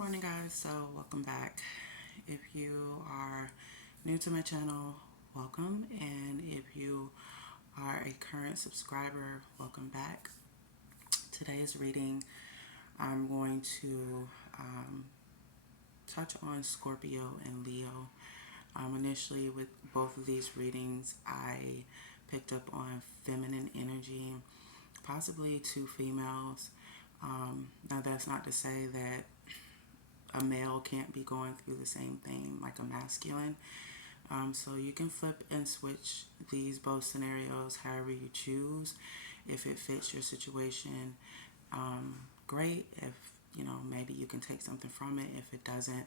morning, guys. So, welcome back. If you are new to my channel, welcome. And if you are a current subscriber, welcome back. Today's reading, I'm going to touch on Scorpio and Leo. Initially, with both of these readings, I picked up on feminine energy, possibly two females. Now, that's not to say that a male can't be going through the same thing like a masculine. So you can flip and switch these both scenarios however you choose. If it fits your situation, great. If maybe you can take something from it. If it doesn't,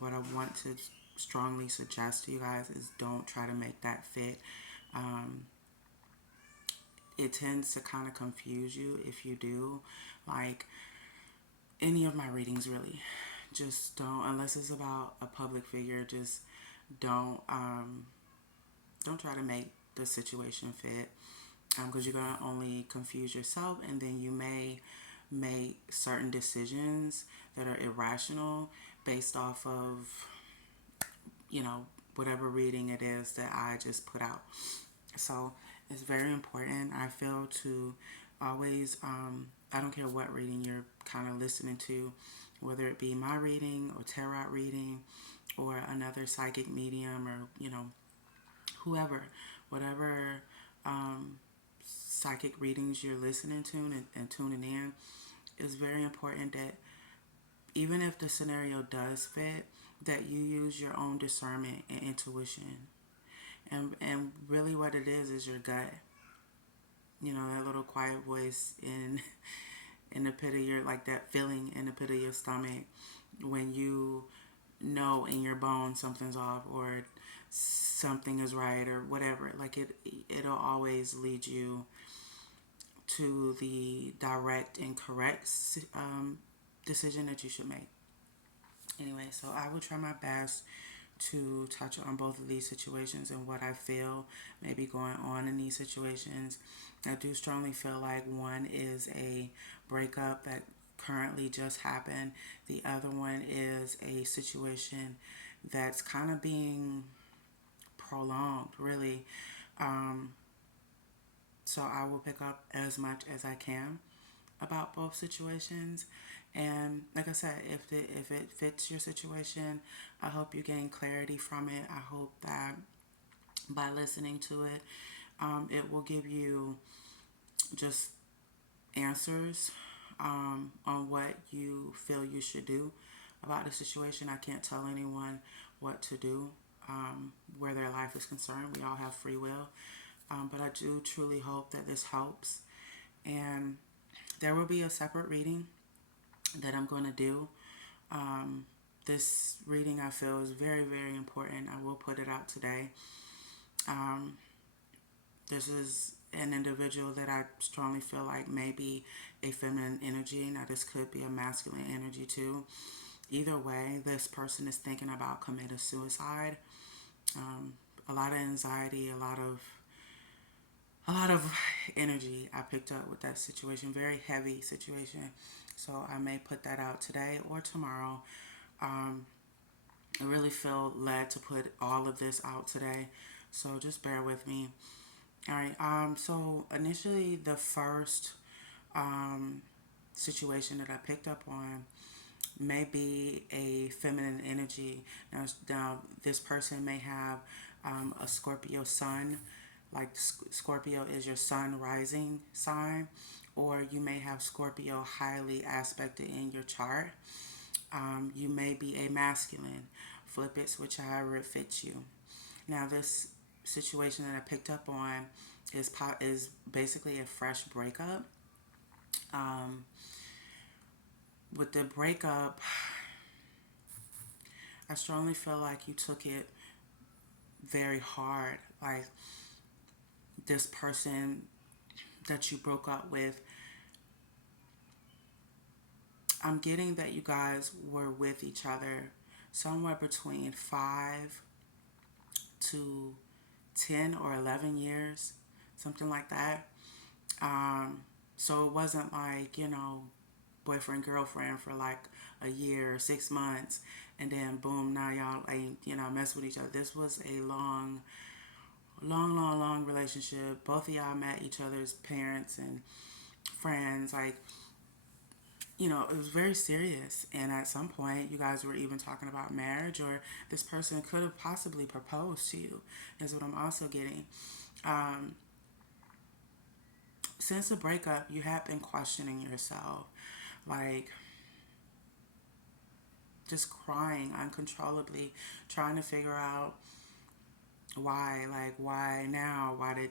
what I want to strongly suggest to you guys is don't try to make that fit. It tends to kind of confuse you if you do. Like any of my readings, really, just don't, unless it's about a public figure, just don't don't try to make the situation fit, because you're going to only confuse yourself, and then you may make certain decisions that are irrational based off of whatever reading it is that I just put out. So it's very important, I feel, to always, I don't care what reading you're kind of listening to, whether it be my reading or tarot reading or another psychic medium, or whoever, whatever psychic readings you're listening to and tuning in, it's very important that even if the scenario does fit, that you use your own discernment and intuition. And really what it is your gut. That little quiet voice in the pit of your, like that feeling in the pit of your stomach when you know in your bones something's off or something is right or whatever. Like it'll always lead you to the direct and correct decision that you should make. Anyway, so I will try my best to touch on both of these situations and what I feel may be going on in these situations. I do strongly feel like one is a breakup that currently just happened. The other one is a situation that's kind of being prolonged, really. So I will pick up as much as I can about both situations. And like I said, if it fits your situation, I hope you gain clarity from it. I hope that by listening to it, it will give you just answers on what you feel you should do about the situation. I can't tell anyone what to do where their life is concerned. We all have free will. But I do truly hope that this helps. And there will be a separate reading that I'm going to do. This reading I feel is very, very important. I will put it out today. This is an individual that I strongly feel like may be a feminine energy. Now, this could be a masculine energy too. Either way, this person is thinking about committing suicide. A lot of anxiety, a lot of energy I picked up with that situation. Very heavy situation. So I may put that out today or tomorrow. I really feel led to put all of this out today. So just bear with me. All right. So initially, the first situation that I picked up on may be a feminine energy. Now this person may have a Scorpio sun. Like Scorpio is your sun rising sign, or you may have Scorpio highly aspected in your chart. You may be a masculine. Flip it, switch however it fits you. Now, this situation that I picked up on is basically a fresh breakup. With the breakup, I strongly feel like you took it very hard. Like this person that you broke up with, I'm getting that you guys were with each other somewhere between 5 to 10 or 11 years, something like that. So it wasn't like, boyfriend girlfriend for like a year or 6 months, and then boom, now y'all ain't mess with each other. This was a long relationship. Both of y'all met each other's parents and friends. Like, it was very serious. And at some point, you guys were even talking about marriage, or this person could have possibly proposed to you, is what I'm also getting. Um, since the breakup, you have been questioning yourself, like just crying uncontrollably, trying to figure out why, like, why now? Why did,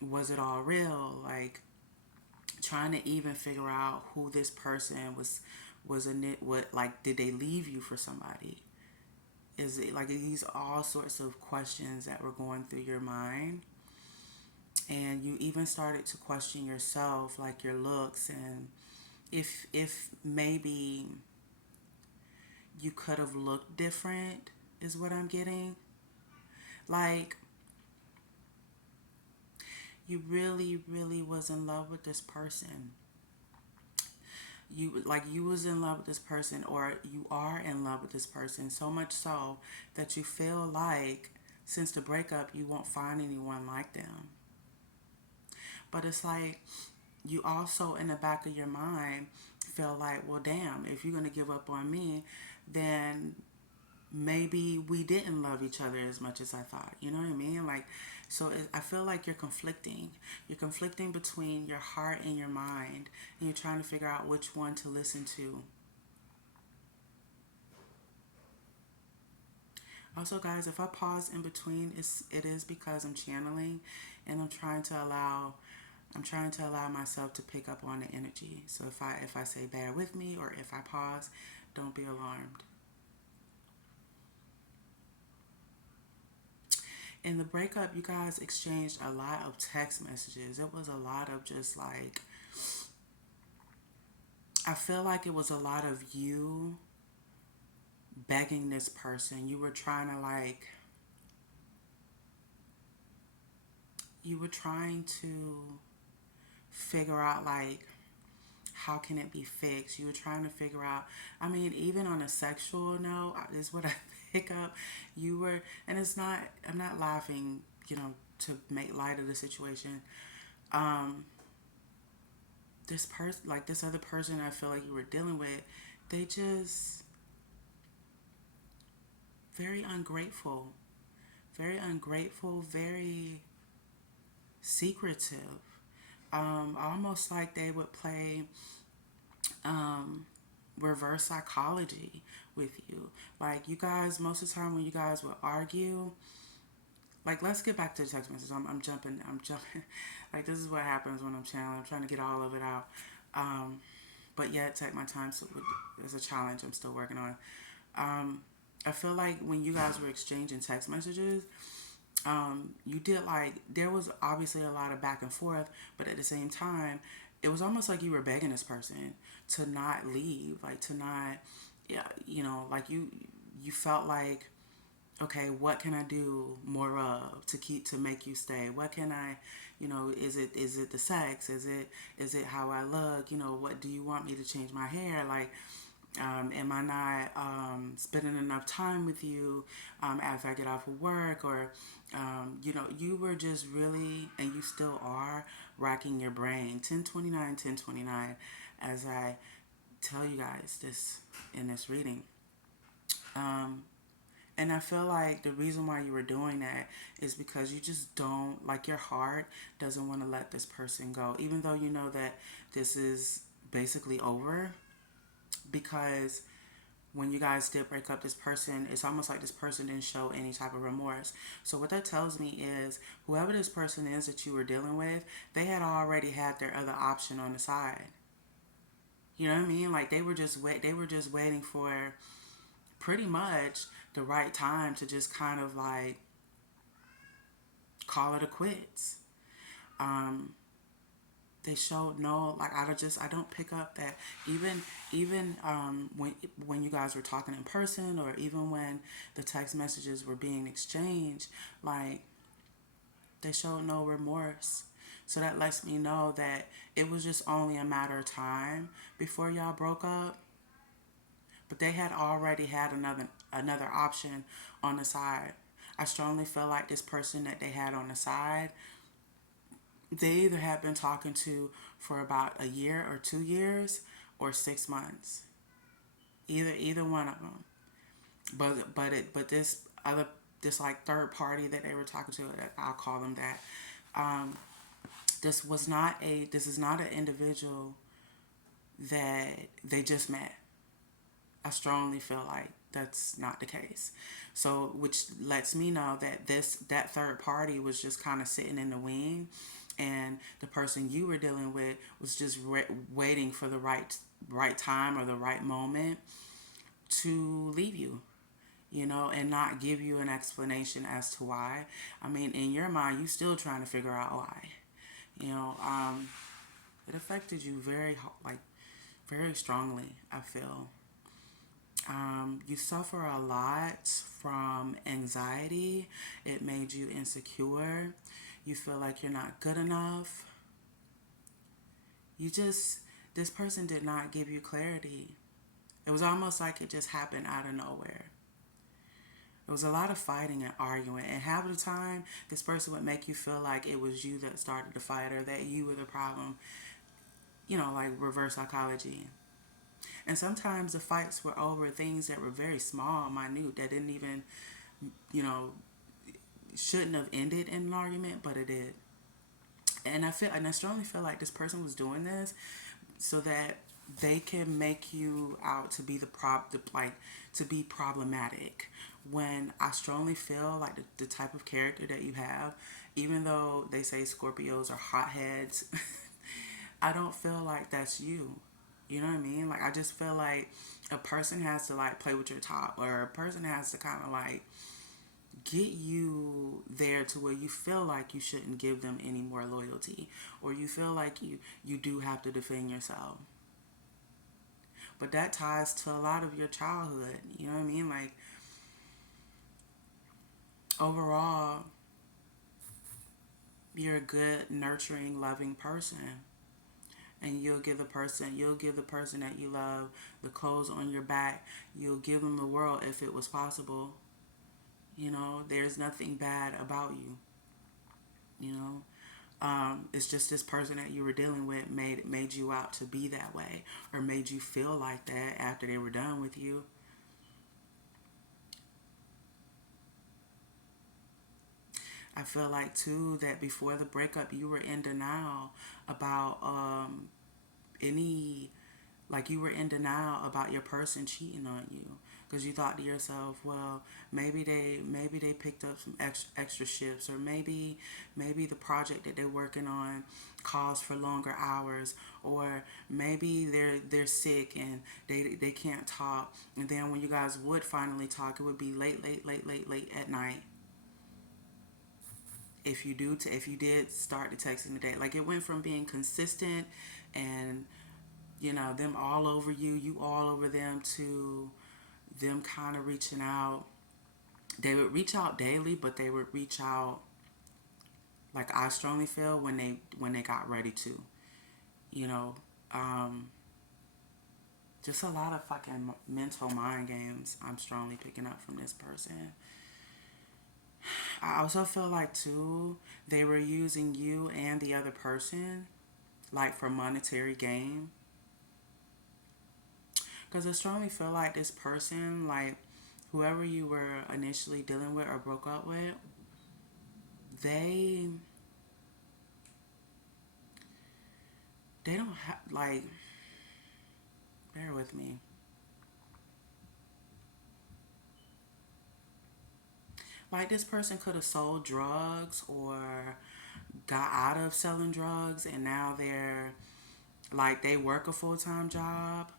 was it all real? Like, trying to even figure out who this person was in it. What, like, did they leave you for somebody? Is it like these all sorts of questions that were going through your mind? And you even started to question yourself, like your looks, and if maybe you could have looked different, is what I'm getting. Like, you really was in love with this person. You was in love with this person, or you are in love with this person, so much so that you feel like since the breakup you won't find anyone like them. But it's like you also in the back of your mind feel like, well, damn, if you're going to give up on me, then maybe we didn't love each other as much as I thought. You know what I mean? Like, so I feel like you're conflicting. You're conflicting between your heart and your mind, and you're trying to figure out which one to listen to. Also, guys, if I pause in between, it is because I'm channeling, and I'm trying to allow myself to pick up on the energy. So if I say bear with me, or if I pause, don't be alarmed. In the breakup, you guys exchanged a lot of text messages. It was a lot of just like, I feel like it was a lot of you begging this person. You were trying to like, you were trying to figure out like, how can it be fixed? You were trying to figure out, I mean, even on a sexual note, is what I pick up. You were, and it's not, I'm not laughing, to make light of the situation. Um, this person, like this other person I feel like you were dealing with, they just very ungrateful, very secretive. Almost like they would play um, reverse psychology with you. Like, you guys, most of the time when you guys would argue, like, let's get back to the text message. I'm jumping. Like, this is what happens when I'm channeling. I'm trying to get all of it out. Um, but yet, take my time. So it's a challenge I'm still working on. Um, I feel like when you guys were exchanging text messages, you did like, there was obviously a lot of back and forth, but at the same time, it was almost like you were begging this person to not leave, like to not, yeah, like you felt like, okay, what can I do more of to make you stay? What can I, is it the sex? Is it how I look? What do you want me to change my hair? Like, am I not spending enough time with you after I get off of work? Or, you were just really, and you still are, racking your brain. 1029, as I tell you guys this in this reading. Um, and I feel like the reason why you were doing that is because you just don't, like, your heart doesn't want to let this person go, even though you know that this is basically over. Because when you guys did break up, this person, it's almost like this person didn't show any type of remorse. So what that tells me is whoever this person is that you were dealing with, they had already had their other option on the side. You know what I mean? Like, they were just waiting for pretty much the right time to just kind of like call it a quits. Um, they showed no, like, I don't pick up that even when you guys were talking in person, or even when the text messages were being exchanged, like, they showed no remorse. So that lets me know that it was just only a matter of time before y'all broke up. But they had already had another option on the side. I strongly feel like this person that they had on the side, they either had been talking to for about a year or 2 years or 6 months. Either one of them. But this like third party that they were talking to, I'll call them that. Um, this is not an individual that they just met. I strongly feel like that's not the case. So, which lets me know that that third party was just kind of sitting in the wing, and the person you were dealing with was just waiting for the right time or the right moment to leave you. And not give you an explanation as to why. I mean, in your mind, you still trying to figure out why. You know, it affected you very strongly. I feel. You suffer a lot from anxiety. It made you insecure. You feel like you're not good enough. This person did not give you clarity. It was almost like it just happened out of nowhere. It was a lot of fighting and arguing, and half of the time, this person would make you feel like it was you that started the fight or that you were the problem, like reverse psychology. And sometimes the fights were over things that were very small, minute, that didn't even, you know, shouldn't have ended in an argument, but it did. And I strongly feel like this person was doing this so that they can make you out to be to be problematic. When I strongly feel like the type of character that you have, even though they say Scorpios are hotheads, I don't feel like that's you. You know what I mean? Like, I just feel like a person has to like play with your top, or a person has to kind of like get you there to where you feel like you shouldn't give them any more loyalty, or you feel like you do have to defend yourself. But that ties to a lot of your childhood. You know what I mean? Like, overall, you're a good, nurturing, loving person. And you'll give the person that you love the clothes on your back. You'll give them the world if it was possible. There's nothing bad about you. You know, it's just this person that you were dealing with made you out to be that way, or made you feel like that after they were done with you. I feel like too that before the breakup, you were in denial about any like you were in denial about your person cheating on you, because you thought to yourself, well, maybe they picked up some extra shifts, or maybe the project that they're working on calls for longer hours, or maybe they're sick and they can't talk, and then when you guys would finally talk, it would be late at night. If you did start the texting today, like, it went from being consistent and them all over you, you all over them, to them kind of reaching out. They would reach out daily, but they would reach out, like, I strongly feel, when they got ready to. You know, um, just a lot of fucking mental mind games I'm strongly picking up from this person. I also feel like too, they were using you and the other person, like, for monetary gain. Because I strongly feel like this person, like, whoever you were initially dealing with or broke up with, they they don't have, like, bear with me. Like, this person could have sold drugs or got out of selling drugs, and now they work a full-time job.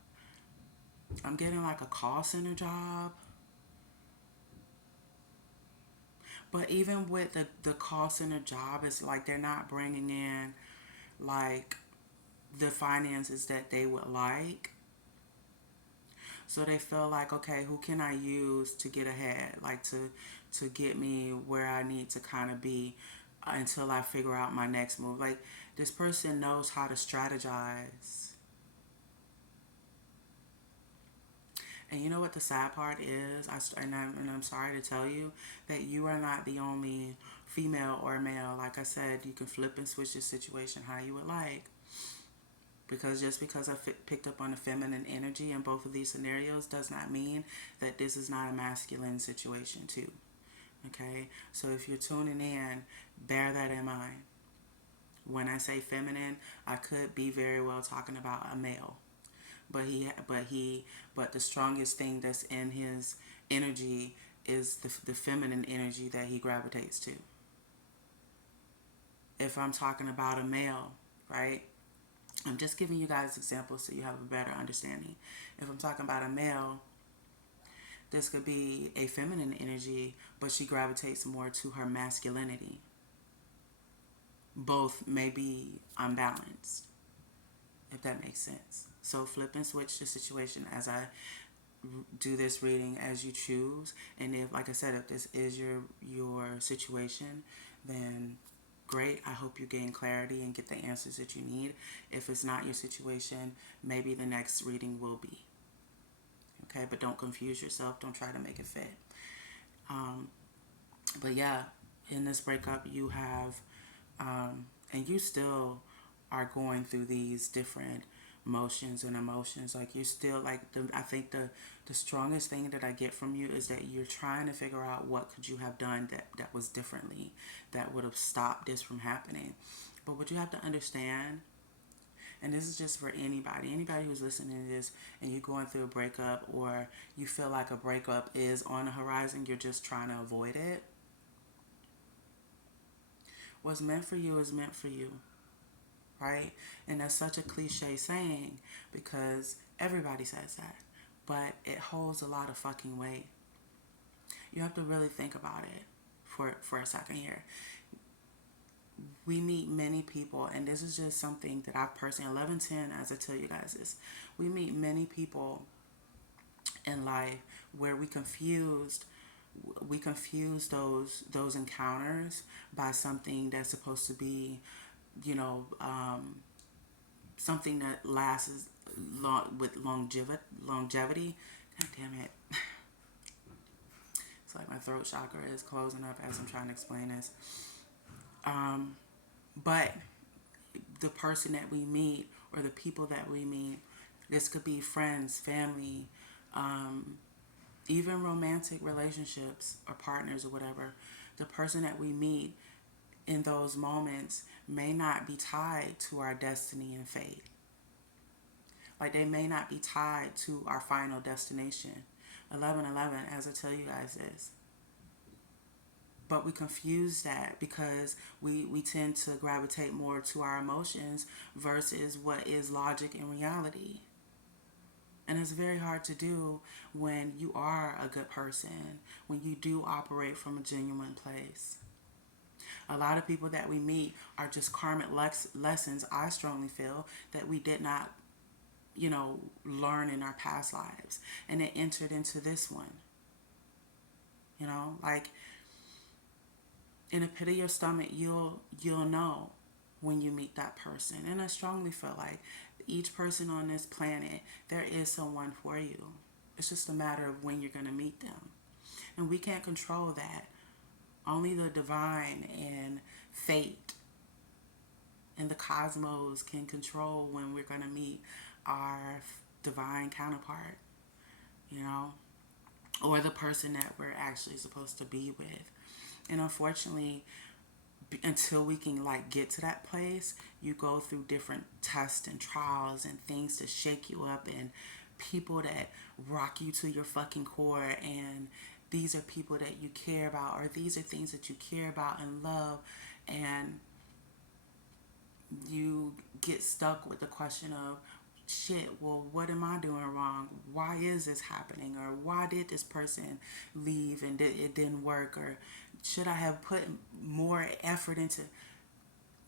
I'm getting like a call center job. But even with the call center job, it's like they're not bringing in, like, the finances that they would like. So they feel like, okay, who can I use to get ahead, like, to get me where I need to kind of be. until I figure out my next move. Like, this person knows how to strategize. And you know what the sad part is? I'm sorry to tell you that you are not the only female or male. Like I said, you can flip and switch the situation how you would like. Because just because I picked up on the feminine energy in both of these scenarios does not mean that this is not a masculine situation too. Okay? So if you're tuning in, bear that in mind. When I say feminine, I could be very well talking about a male. But the strongest thing that's in his energy is the feminine energy that he gravitates to. If I'm talking about a male, right? I'm just giving you guys examples so you have a better understanding. If I'm talking about a male, this could be a feminine energy, but she gravitates more to her masculinity. Both may be unbalanced, if that makes sense. So flip and switch the situation as I do this reading as you choose. And if, like I said, if this is your situation, then great. I hope you gain clarity and get the answers that you need. If it's not your situation, maybe the next reading will be. Okay, but don't confuse yourself. Don't try to make it fit. But yeah, in this breakup, you have, and you still are going through these different motions and emotions. Like, you're still like, I think the strongest thing that I get from you is that you're trying to figure out what could you have done that was differently, that would have stopped this from happening. But what you have to understand, and this is just for anybody who's listening to this and you're going through a breakup, or you feel like a breakup is on the horizon, you're just trying to avoid it. What's meant for you is meant for you, right? And that's such a cliche saying because everybody says that, but it holds a lot of fucking weight. You have to really think about it for a second here. We meet many people, and this is just something that I've personally, 1110, as I tell you guys this, we meet many people in life where we confuse those encounters by something that's supposed to be, you know, something that lasts with longevity. God damn it. It's like my throat chakra is closing up as I'm trying to explain this. But the person that we meet, or the people that we meet, this could be friends, family, even romantic relationships or partners or whatever. The person that we meet in those moments may not be tied to our destiny and fate. Like, they may not be tied to our final destination. 1111, as I tell you guys this. But we confuse that because we tend to gravitate more to our emotions versus what is logic and reality. And it's very hard to do when you are a good person, when you do operate from a genuine place. A lot of people that we meet are just karmic lessons, I strongly feel, that we did not, learn in our past lives. And it entered into this one. Like, in the pit of your stomach, you'll know when you meet that person. And I strongly feel like each person on this planet, there is someone for you. It's just a matter of when you're going to meet them. And we can't control that. Only the divine and fate and the cosmos can control when we're going to meet our divine counterpart, or the person that we're actually supposed to be with. And unfortunately, until we can get to that place, you go through different tests and trials and things to shake you up, and people that rock you to your fucking core, and these are people that you care about, or these are things that you care about and love, and you get stuck with the question of, shit, well, what am I doing wrong? Why is this happening? Or why did this person leave and it didn't work? Or should I have put more effort into?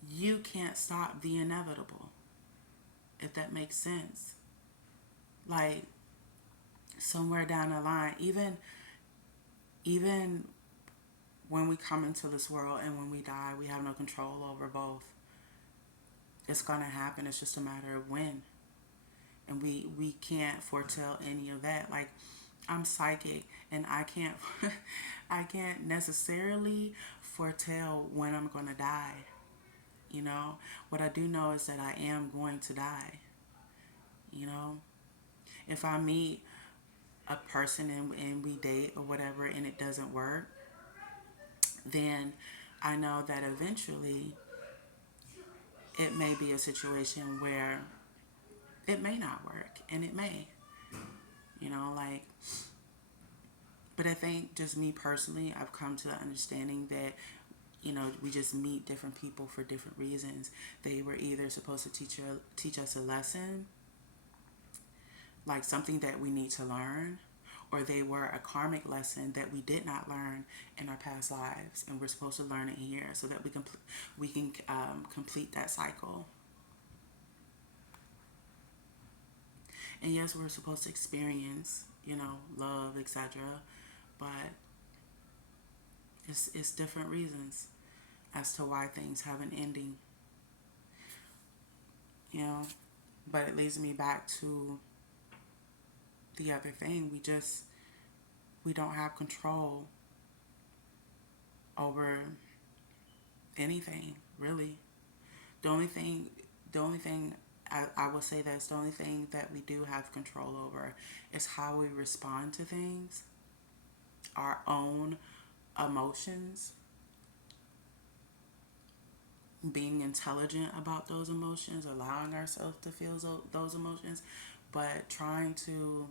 You can't stop the inevitable, if that makes sense. Like, somewhere down the line, even when we come into this world and when we die, we have no control over both. It's going to happen. It's just a matter of when. And we can't foretell any of that. Like, I'm psychic and I can't I can't necessarily foretell when I'm going to die. You know, what I do know is that I am going to die. You know, if I meet a person and we date or whatever and it doesn't work, then I know that eventually it may be a situation where it may not work, and it may, like, but I think just me personally, I've come to the understanding that, we just meet different people for different reasons. They were either supposed to teach us a lesson, like something that we need to learn, or they were a karmic lesson that we did not learn in our past lives, and we're supposed to learn it here so that we can complete that cycle. And yes, we're supposed to experience, love, etc. But it's different reasons as to why things have an ending. You know, but it leads me back to the other thing. We don't have control over anything, really. The only thing the only thing I will say that's the only thing that we do have control over is how we respond to things, our own emotions, being intelligent about those emotions, allowing ourselves to feel those emotions, but trying to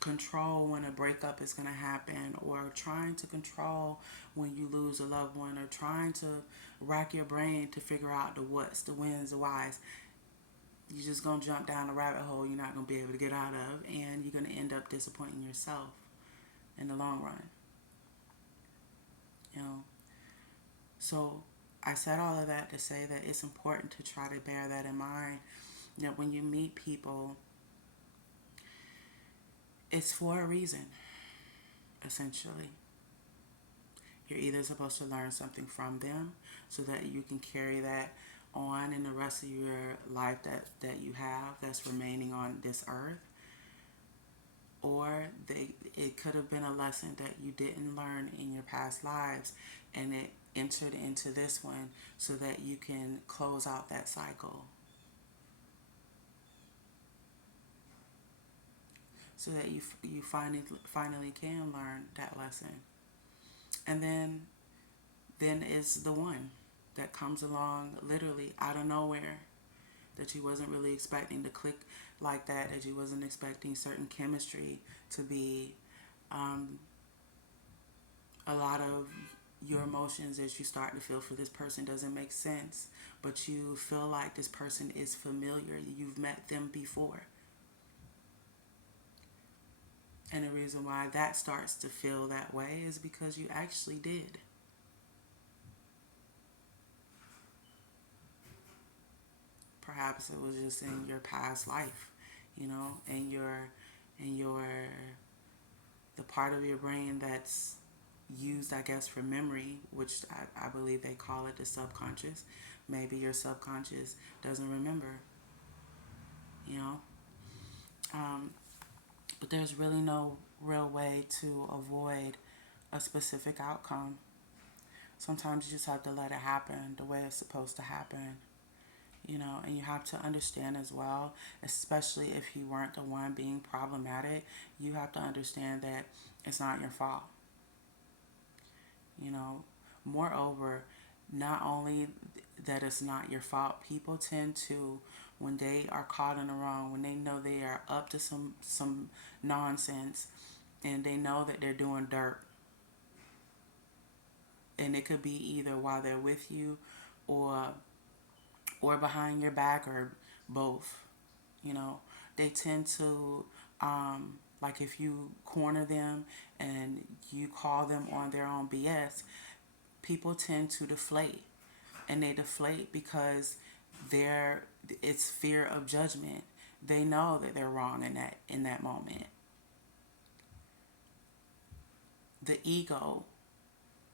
control when a breakup is going to happen, or trying to control when you lose a loved one, or trying to rack your brain to figure out the what's, the whens, the whys. You're just going to jump down a rabbit hole you're not going to be able to get out of, and you're going to end up disappointing yourself in the long run. You know, so I said all of that to say that it's important to try to bear that in mind. When you meet people, it's for a reason, essentially. You're either supposed to learn something from them so that you can carry that on in the rest of your life that you have that's remaining on this earth, or it could have been a lesson that you didn't learn in your past lives and it entered into this one so that you can close out that cycle, so that you finally can learn that lesson. And then is the one that comes along literally out of nowhere, that you wasn't really expecting to click like that you wasn't expecting certain chemistry to be. A lot of your emotions as you start to feel for this person doesn't make sense, but you feel like this person is familiar. You've met them before. And the reason why that starts to feel that way is because you actually did. Perhaps it was just in your past life, and your the part of your brain that's used, I guess, for memory, which I believe they call it the subconscious. Maybe your subconscious doesn't remember, you know. Um, but there's really no real way to avoid a specific outcome. Sometimes you just have to let it happen the way it's supposed to happen. And you have to understand as well, especially if you weren't the one being problematic, you have to understand that it's not your fault. You know, moreover, not only that it's not your fault, people tend to, when they are caught in the wrong, when they know they are up to some nonsense, and they know that they're doing dirt, and it could be either while they're with you, or behind your back, or both. They tend to, like, if you corner them and you call them on their own BS, people tend to deflate. And they deflate because it's fear of judgment. They know that they're wrong in that moment. The ego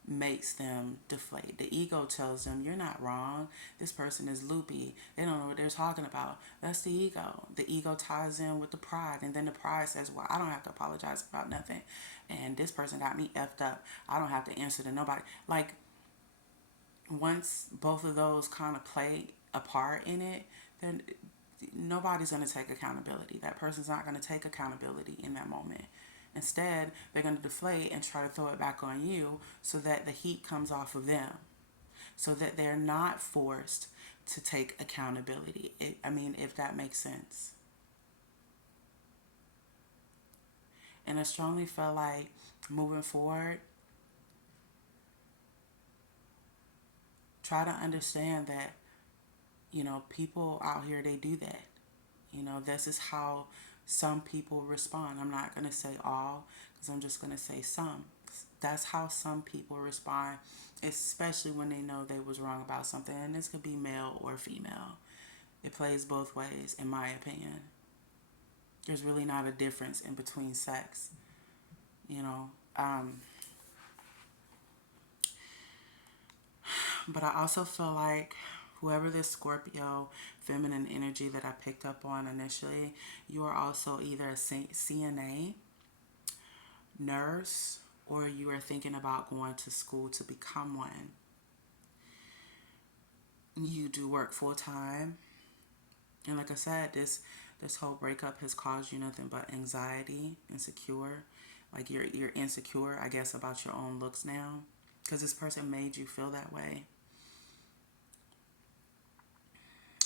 makes them deflate. The ego tells them, you're not wrong. This person is loopy. They don't know what they're talking about. That's the ego. The ego ties in with the pride. And then the pride says, well, I don't have to apologize about nothing. And this person got me effed up. I don't have to answer to nobody. Like, once both of those kind of play a part in it, then nobody's going to take accountability. That person's not going to take accountability in that moment. Instead, they're going to deflate and try to throw it back on you so that the heat comes off of them, so that they're not forced to take accountability. I mean, if that makes sense. And I strongly feel like moving forward, try to understand that, people out here, they do that. This is how some people respond. I'm not going to say all, because I'm just going to say some. That's how some people respond, especially when they know they was wrong about something. And this could be male or female. It plays both ways, in my opinion. There's really not a difference in between sex, you know. But I also feel like whoever this Scorpio feminine energy that I picked up on initially, you are also either a CNA, nurse, or you are thinking about going to school to become one. You do work full time. And like I said, this whole breakup has caused you nothing but anxiety, insecure. Like you're insecure, I guess, about your own looks now, because this person made you feel that way.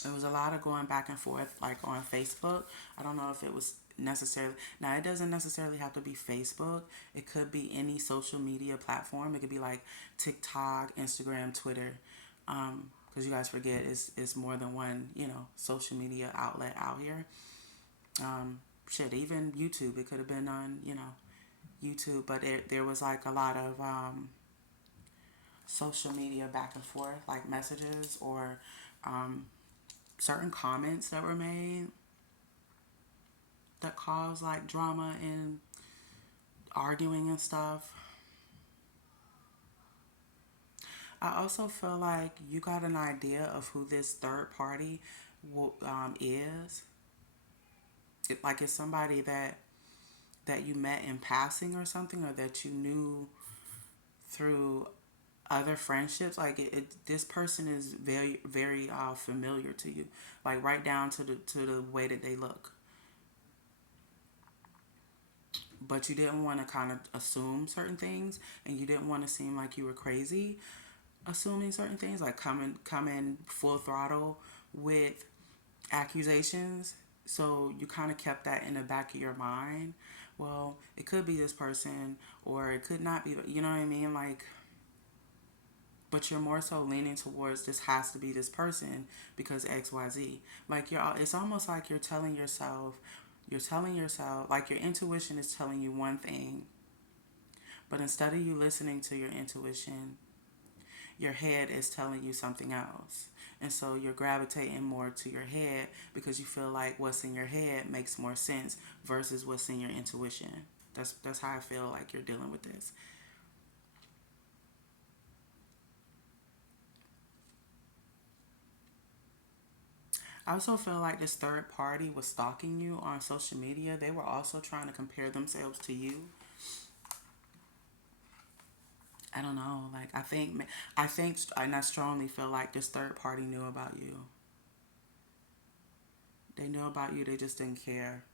It was a lot of going back and forth, like on Facebook. I don't know if it was necessarily, now it doesn't necessarily have to be Facebook. It could be any social media platform. It could be like TikTok, Instagram, Twitter. Because you guys forget, it's more than one, social media outlet out here. Even YouTube. It could have been on, YouTube, but there was like a lot of social media back and forth, like messages or certain comments that were made that caused like drama and arguing and stuff. I also feel like you got an idea of who this third party is. Like it's somebody that you met in passing or something, or that you knew through other friendships. Like this person is very very familiar to you, like right down to the way that they look. But you didn't want to kind of assume certain things, and you didn't want to seem like you were crazy assuming certain things, like coming full throttle with accusations. So you kind of kept that in the back of your mind. Well, it could be this person, or it could not be. You know what I mean? Like, but you're more so leaning towards this has to be this person because XYZ. Like it's almost like you're telling yourself, like your intuition is telling you one thing, but instead of you listening to your intuition, your head is telling you something else. And so you're gravitating more to your head because you feel like what's in your head makes more sense versus what's in your intuition. That's how I feel like you're dealing with this. I also feel like this third party was stalking you on social media. They were also trying to compare themselves to you. I don't know. Like and I strongly feel like this third party knew about you. They knew about you. They just didn't care.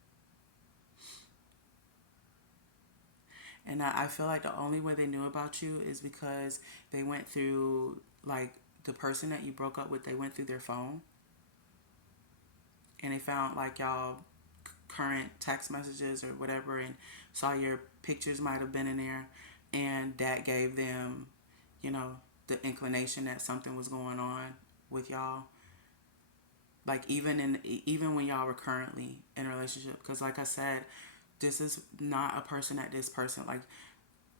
And I feel like the only way they knew about you is because they went through, like, the person that you broke up with, they went through their phone and they found like y'all current text messages or whatever, and saw your pictures might have been in there, and that gave them, you know, the inclination that something was going on with y'all. Like even when y'all were currently in a relationship, because like I said, this is not a person that this person, like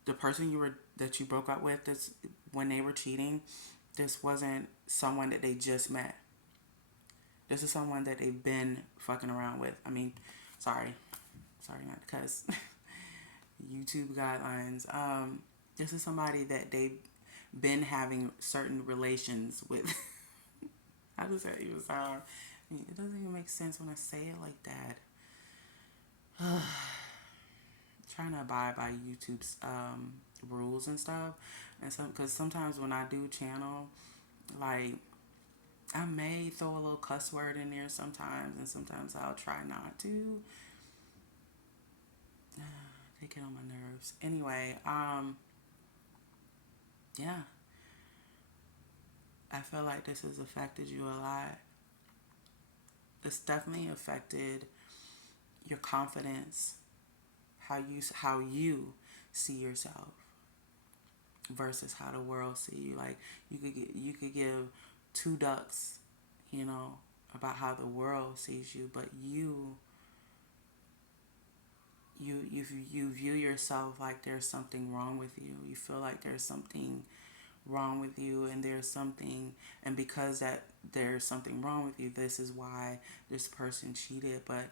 the person that you broke up with, this when they were cheating, this wasn't someone that they just met. This is someone that they've been fucking around with. I mean, sorry, not because YouTube guidelines. This is somebody that been having certain relations with. I just said you sound. It doesn't even make sense when I say it like that. Trying to abide by YouTube's rules and stuff, and some because sometimes when I do channel, like I may throw a little cuss word in there sometimes, and sometimes I'll try not to. They get on my nerves. Anyway, yeah, I feel like this has affected you a lot. It's definitely affected your confidence, how you see yourself versus how the world see you. Like you could give two ducks, you know, about how the world sees you, but you view yourself like there's something wrong with you. You feel like there's something wrong with you, and there's something, and because that there's something wrong with you, this is why this person cheated. But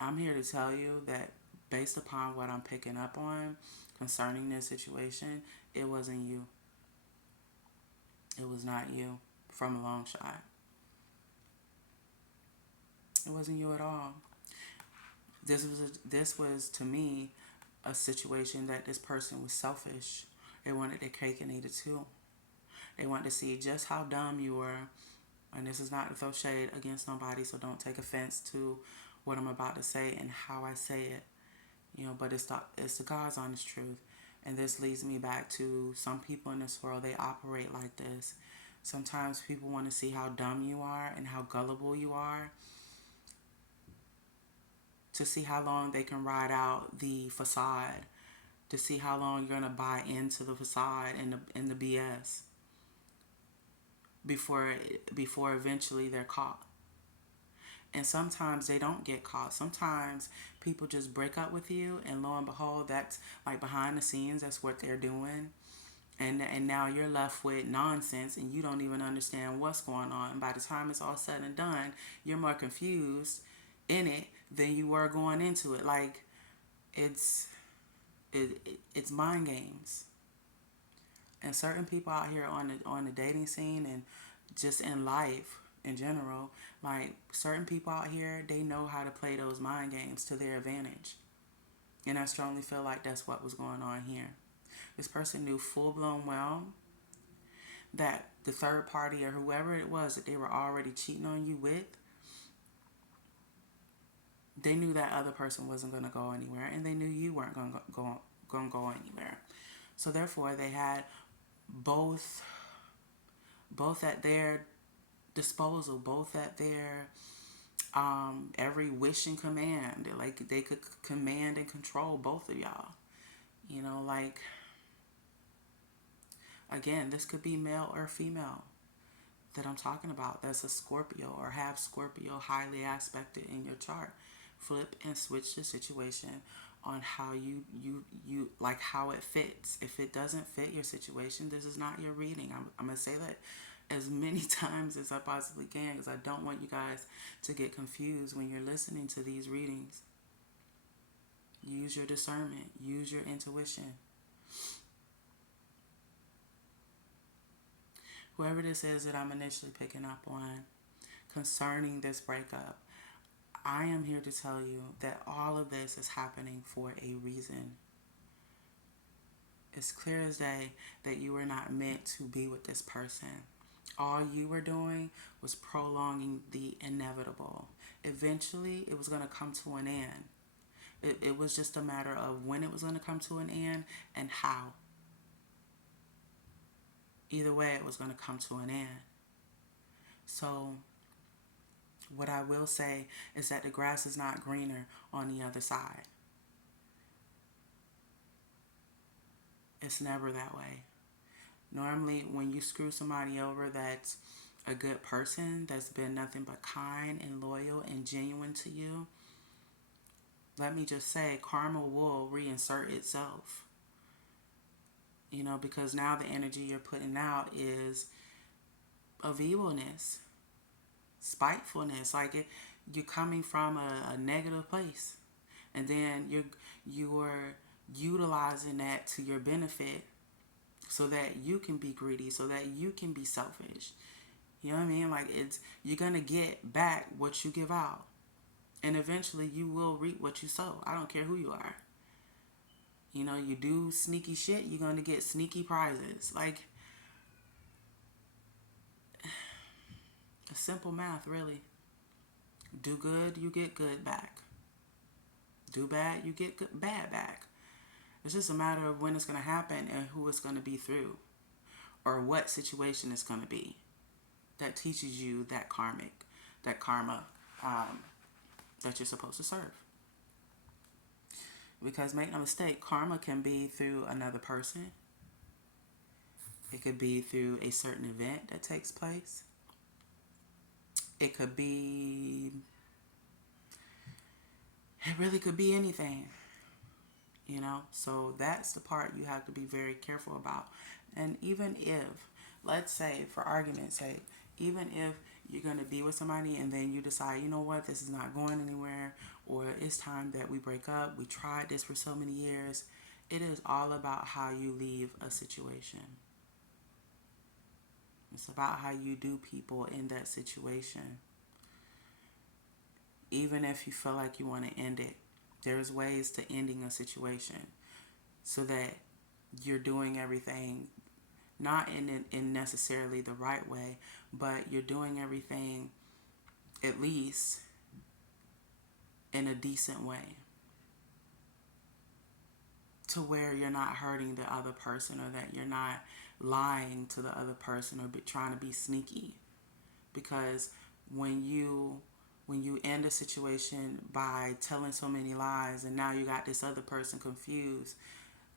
I'm here to tell you that based upon what I'm picking up on concerning this situation, it wasn't you. It was not you from a long shot. It wasn't you at all. This was to me a situation that this person was selfish. They wanted their cake and eat it too. They wanted to see just how dumb you were. And this is not to throw shade against nobody, so don't take offense to what I'm about to say and how I say it. You know, but it's the God's honest truth. And this leads me back to some people in this world, they operate like this. Sometimes people want to see how dumb you are and how gullible you are to see how long they can ride out the facade, to see how long you're gonna buy into the facade and the BS before eventually they're caught. And sometimes they don't get caught. Sometimes people just break up with you, and lo and behold, that's like behind the scenes. That's what they're doing, and now you're left with nonsense, and you don't even understand what's going on. And by the time it's all said and done, you're more confused in it than you were going into it. Like it's it's mind games. And certain people out here on the dating scene and just in life in general, like certain people out here, they know how to play those mind games to their advantage. And I strongly feel like that's what was going on here. This person knew full blown well that the third party or whoever it was that they were already cheating on you with, they knew that other person wasn't going to go anywhere, and they knew you weren't going to go anywhere. So therefore, they had both at their disposal, both at their every wish and command. Like they could command and control both of y'all. You know, like again, this could be male or female that I'm talking about. That's a Scorpio or have Scorpio highly aspected in your chart. Flip and switch the situation on how you like how it fits. If it doesn't fit your situation, this is not your reading. I'm gonna say that as many times as I possibly can, because I don't want you guys to get confused when you're listening to these readings. Use your discernment, use your intuition. Whoever this is that I'm initially picking up on concerning this breakup, I am here to tell you that all of this is happening for a reason. It's clear as day that you were not meant to be with this person. All you were doing was prolonging the inevitable. Eventually, it was going to come to an end. It was just a matter of when it was going to come to an end and how. Either way, it was going to come to an end. So, what I will say is that the grass is not greener on the other side. It's never that way. Normally, when you screw somebody over that's a good person, that's been nothing but kind and loyal and genuine to you, let me just say, karma will reinsert itself. You know, because now the energy you're putting out is of evilness, spitefulness. Like you're coming from a negative place, and then you're utilizing that to your benefit so that you can be greedy, so that you can be selfish. You know what I mean? Like, it's, you're gonna get back what you give out, and eventually you will reap what you sow. I don't care who you are. You know, you do sneaky shit, you're gonna get sneaky prizes. Like, a simple math, really. Do good, you get good back. Do bad, you get good, bad back. It's just a matter of when it's gonna happen and who it's gonna be through, or what situation it's gonna be. That teaches you that karma, um, that you're supposed to serve. Because make no mistake, karma can be through another person. It could be through a certain event that takes place. It could be, it really could be anything, you know? So that's the part you have to be very careful about. And even if, let's say, for argument's sake, even if you're going to be with somebody and then you decide, you know what, this is not going anywhere, or it's time that we break up, we tried this for so many years, it is all about how you leave a situation. It's about how you do people in that situation. Even if you feel like you want to end it, there's ways to ending a situation so that you're doing everything not in necessarily the right way, but you're doing everything at least in a decent way, to where you're not hurting the other person, or that you're not lying to the other person, or trying to be sneaky. Because when you end a situation by telling so many lies, and now you got this other person confused,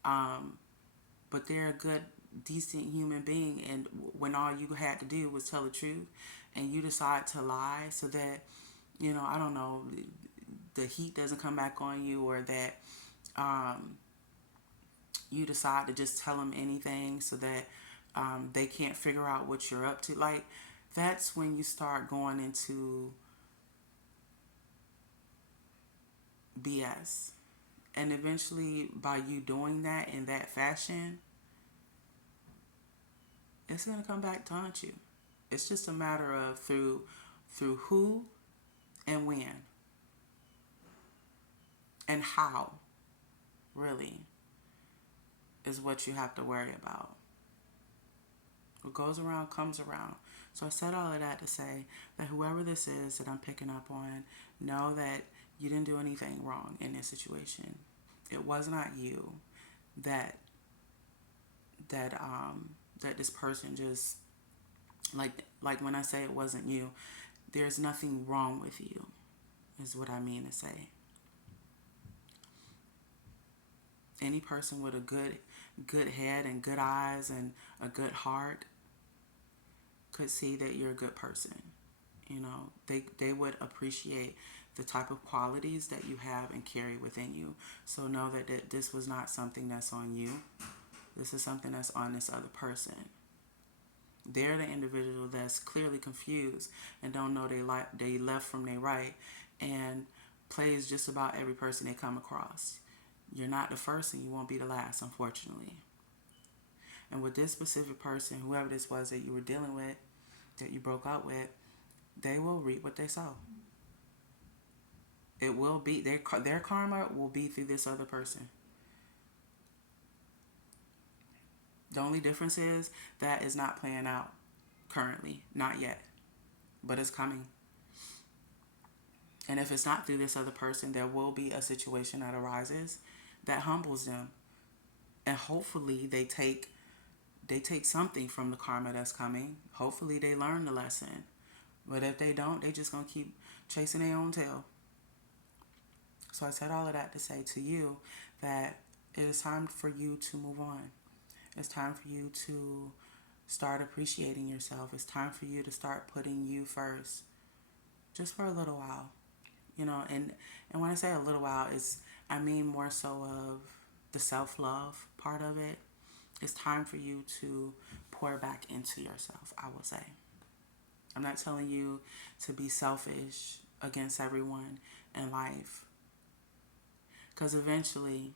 but they're a good, decent human being, and when all you had to do was tell the truth, and you decide to lie so that, you know, I don't know, the heat doesn't come back on you, or that you decide to just tell them anything so that they can't figure out what you're up to. Like, that's when you start going into BS. And eventually, by you doing that in that fashion, it's going to come back to haunt you. It's just a matter of through who and when and how, really, is what you have to worry about. What goes around comes around. So I said all of that to say that whoever this is that I'm picking up on, know that you didn't do anything wrong in this situation. It was not you that that this person just, like when I say it wasn't you, there's nothing wrong with you, is what I mean to say. Any person with a good head and good eyes and a good heart could see that you're a good person. You know, they would appreciate the type of qualities that you have and carry within you. So know that this was not something that's on you. This is something that's on this other person. They're the individual that's clearly confused and don't know they left from their right, and plays just about every person they come across. You're not the first and you won't be the last, unfortunately. And with this specific person, whoever this was that you were dealing with, that you broke up with, they will reap what they sow. It will be, their karma will be through this other person. The only difference is that is not playing out currently, not yet, but it's coming. And if it's not through this other person, there will be a situation that arises that humbles them, and hopefully they take something from the karma that's coming. Hopefully they learn the lesson. But if they don't, they just gonna keep chasing their own tail. So I said all of that to say to you that it is time for you to move on. It's time for you to start appreciating yourself. It's time for you to start putting you first, just for a little while. You know, and when I say a little while, I mean more so of the self-love part of it. It's time for you to pour back into yourself, I will say. I'm not telling you to be selfish against everyone in life, because eventually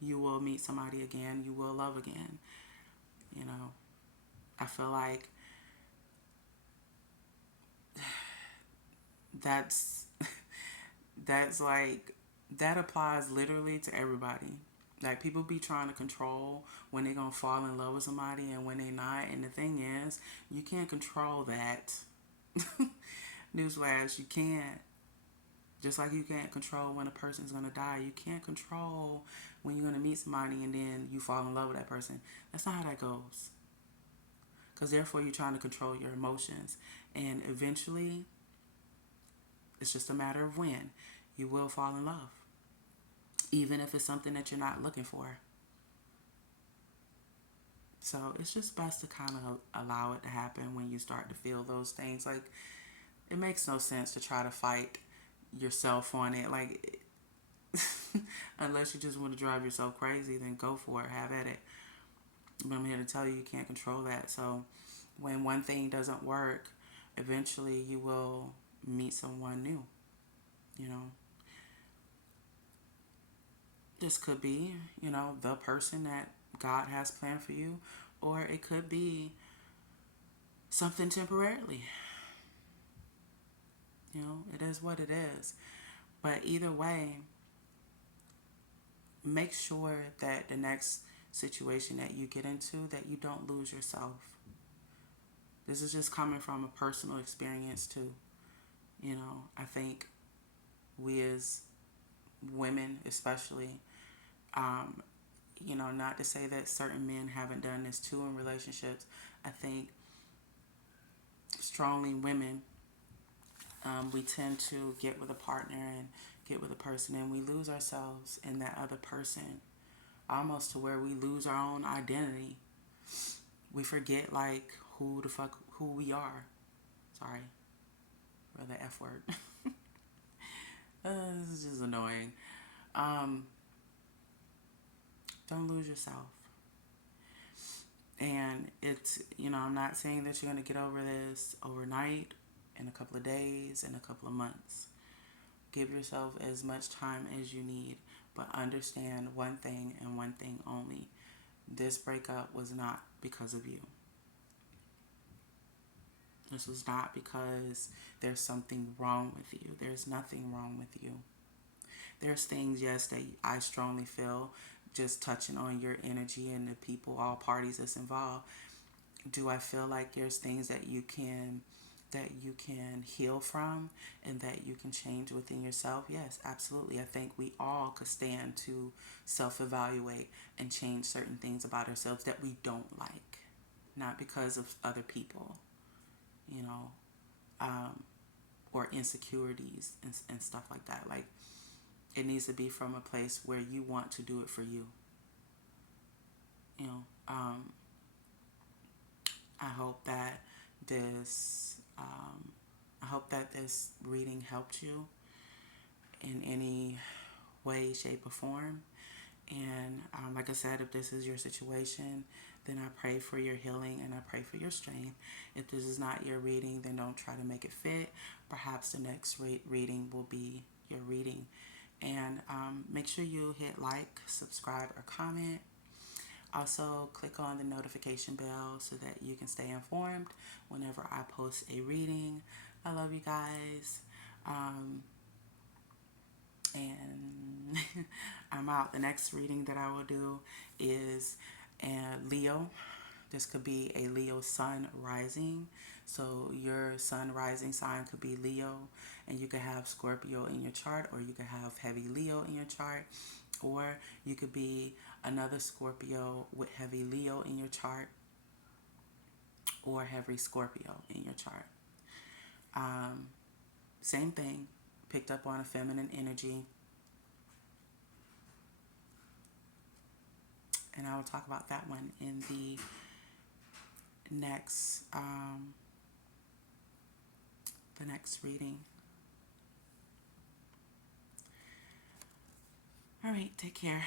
you will meet somebody again, you will love again. You know, I feel like that's that's like that applies literally to everybody. Like people be trying to control when they gonna fall in love with somebody and when they not. And the thing is, you can't control that. Newsflash, you can't. Just like you can't control when a person's gonna die, you can't control when you're gonna meet somebody and then you fall in love with that person. That's not how that goes. Because therefore, you're trying to control your emotions, and eventually, it's just a matter of when you will fall in love, even if it's something that you're not looking for. So it's just best to kind of allow it to happen when you start to feel those things. Like it makes no sense to try to fight yourself on it. Like unless you just want to drive yourself crazy, then go for it, have at it. But I'm here to tell you, you can't control that. So when one thing doesn't work, eventually you will meet someone new. You know, this could be, the person that God has planned for you, or it could be something temporarily. It is what it is. But either way, make sure that the next situation that you get into, that you don't lose yourself. This is just coming from a personal experience too. I think we as women especially, um, not to say that certain men haven't done this too in relationships. I think strongly women, we tend to get with a partner and get with a person and we lose ourselves in that other person, almost to where we lose our own identity. We forget like who we are. Sorry for the F word. This is just annoying. Um, don't lose yourself. And it's, I'm not saying that you're going to get over this overnight, in a couple of days, in a couple of months. Give yourself as much time as you need, but understand one thing and one thing only. This breakup was not because of you. This was not because there's something wrong with you. There's nothing wrong with you. There's things, yes, that I strongly feel, just touching on your energy and the people, all parties that's involved. Do I feel like there's things that you can heal from and that you can change within yourself? Yes, absolutely. I think we all could stand to self-evaluate and change certain things about ourselves that we don't like, not because of other people, you know, um, or insecurities and stuff like that. Like it needs to be from a place where you want to do it for you. You know, I hope that this I hope that this reading helped you in any way, shape, or form. And like I said, if this is your situation, then I pray for your healing and I pray for your strength. If this is not your reading, then don't try to make it fit. Perhaps the next reading will be your reading. And make sure you hit like, subscribe, or comment. Also, click on the notification bell so that you can stay informed whenever I post a reading. I love you guys. And I'm out. The next reading that I will do is Leo. This could be a Leo sun rising. So your sun rising sign could be Leo, and you could have Scorpio in your chart, or you could have heavy Leo in your chart, or you could be another Scorpio with heavy Leo in your chart, or heavy Scorpio in your chart. Same thing, picked up on a feminine energy. And I will talk about that one in the next reading. All right, take care.